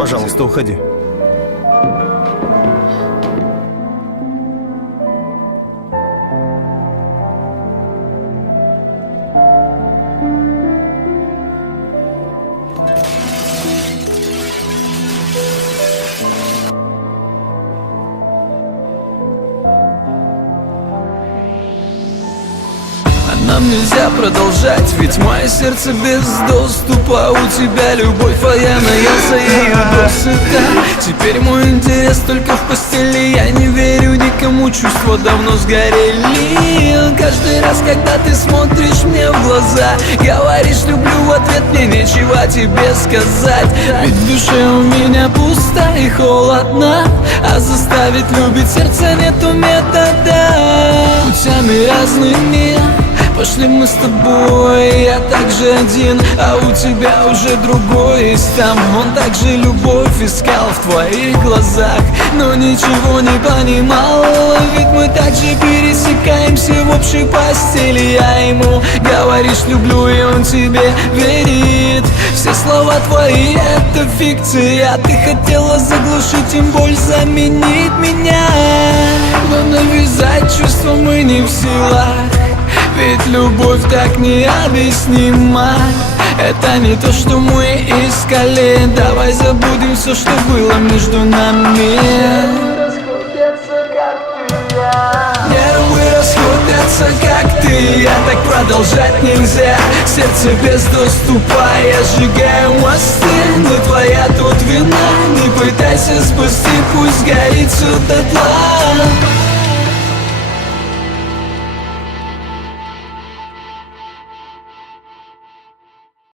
Пожалуйста, уходи. Нам нельзя продолжать, ведь мое сердце без доступа. У тебя любовь, а я наелся ею досыта. Теперь мой интерес только в постели. Я не верю никому, чувства давно сгорели. Каждый раз, когда ты смотришь мне в глаза, говоришь люблю, в ответ мне нечего тебе сказать. Ведь в душе у меня пусто и холодно, а заставить любить сердце нету метода. Путями разными пошли мы с тобой, я также один, а у тебя уже другой есть там. Он также любовь искал в твоих глазах, но ничего не понимал, ведь мы также пересекаемся в общей постели. Я ему говоришь люблю, и он тебе верит. Все слова твои это фикция, ты хотела заглушить им боль, заменить меня. Но навязать чувства мы не в силах, ведь любовь так необъяснима. Это не то, что мы искали. Давай забудем все, что было между нами. Нервы расходятся, как ты и я. Так продолжать нельзя. Сердце без доступа, я сжигаю мосты. Не твоя тут вина, не пытайся спасти, пусть горит все дотла.